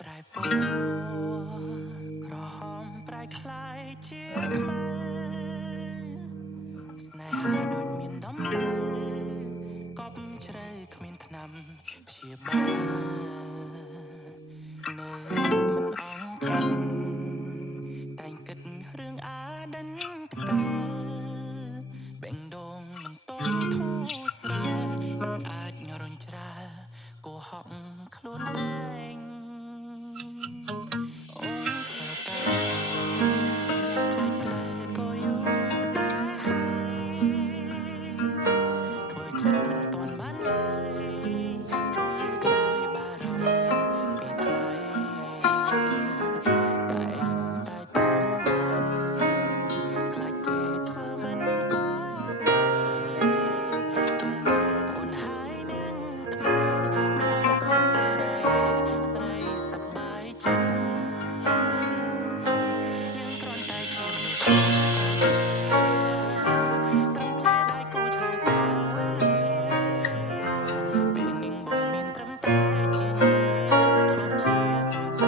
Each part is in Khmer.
ប្រែពណ៌ក្រហមប្រែคล้ายជាខ្មែរស្នេហាដូចមានដំណើរកប់ជ្រៅគ្មានថ្នាំព្យាបាលនៅមិនអង់ធំតែងគិតរឿងអាដិនតកាបេងដូងមិនតន់ធូរស្រាលមិនអាចរញច្រាលកុហកខ្លួនឯងអូនធ្វើតែចែកផ្លូវក៏យូរដែរធ្វើចិត្តមិនទាន់បានឡើយចុងក្រោយបារម្ភពីថ្លៃតែតែតាមបានខ្លាចគេធ្វើមិនក៏ទំនងអូនហើយនឹងថ្មីមានសុខសេរីស្រីសប្បាយចិត្តយើងគ្រាន់តែជាមនុស្សដឹងជាដៃគូឆ្លងពេលវេលាពេលនាងបងមានត្រឹមតែជានាងឆ្លងជាសង្សា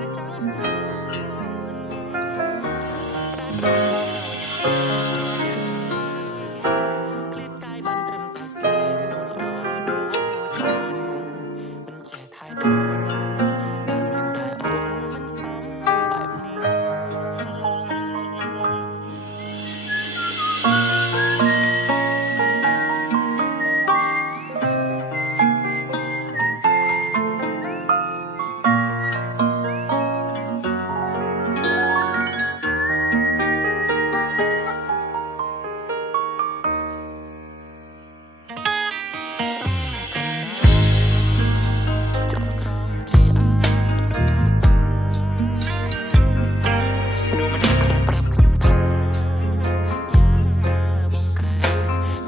រចាំស្នាតែបងឃ្លាតកាយបានត្រឹមតែស្នេហ៍មនុស្សល្អដូចអូនមិនចេះថែទាំមានតែអូនមិនសមបែបនេះចង់ក្រំជាអាមនុស្សម្នាក់ធ្លាប់ប្រាប់ខ្ញុំថាយ៉ាបងក្រែង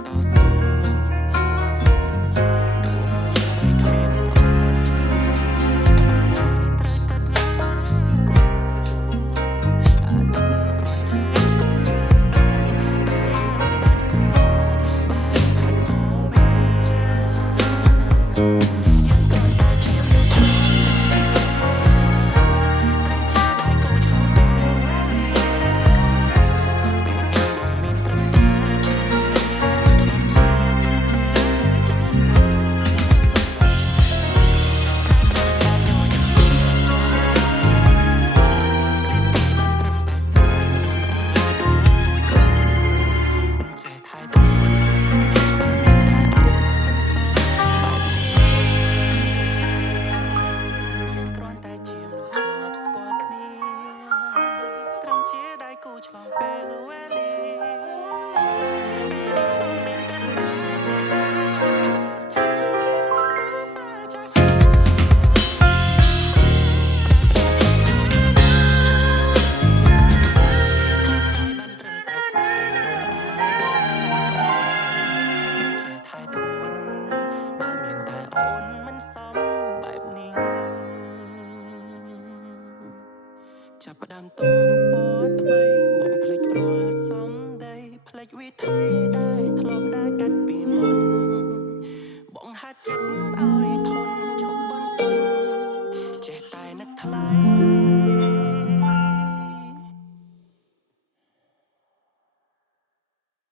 តស៊ូទោះបីគ្មានអូនត្រូវកាត់មិនបានគូអាដិនគ្រាន់ជាកូនដោយបានគូបានផាត់មកវាយើងគ្រាន់តែជាមនុស្សធម្មតា ត្រឹមជាដៃគូឆ្លងពេលវេលាពេលនាងបងមានត្រឹមតែជានាងឆ្លងជាសង្សារចាំស្នាប្រែប្រួលស្នាមញញឹមពីចូលឃ្លាតកាយបានត្រឹមតែស្នេហ៍មនុស្សល្អដូចអូនមិនចេះថែទាំមានតែអូនមិនសមបែបនេះគ្រាន់តែជាមនុស្សធ្លាប់ស្គាល់គ្នាត្រឹមជាដៃគូឆ្លងពេលវេលាពេលនាងបងមានត្រឹមតែជានាងឆ្លងជាសង្សារចាំស្នាឃ្លាតកាយបានត្រឹមតែស្នេហ៍មនុស្សល្អដូចអូនមិនចេះថែទាំបើមានតែអូនមិនសមបែបនេះចាប់ផ្ដើមទំព័រថ្មីបំភ្លេចរាល់សម្ដីភ្លេចវិថីដែលធ្លាប់ដើរកាត់ពីមុនបងហាត់ចិត្ត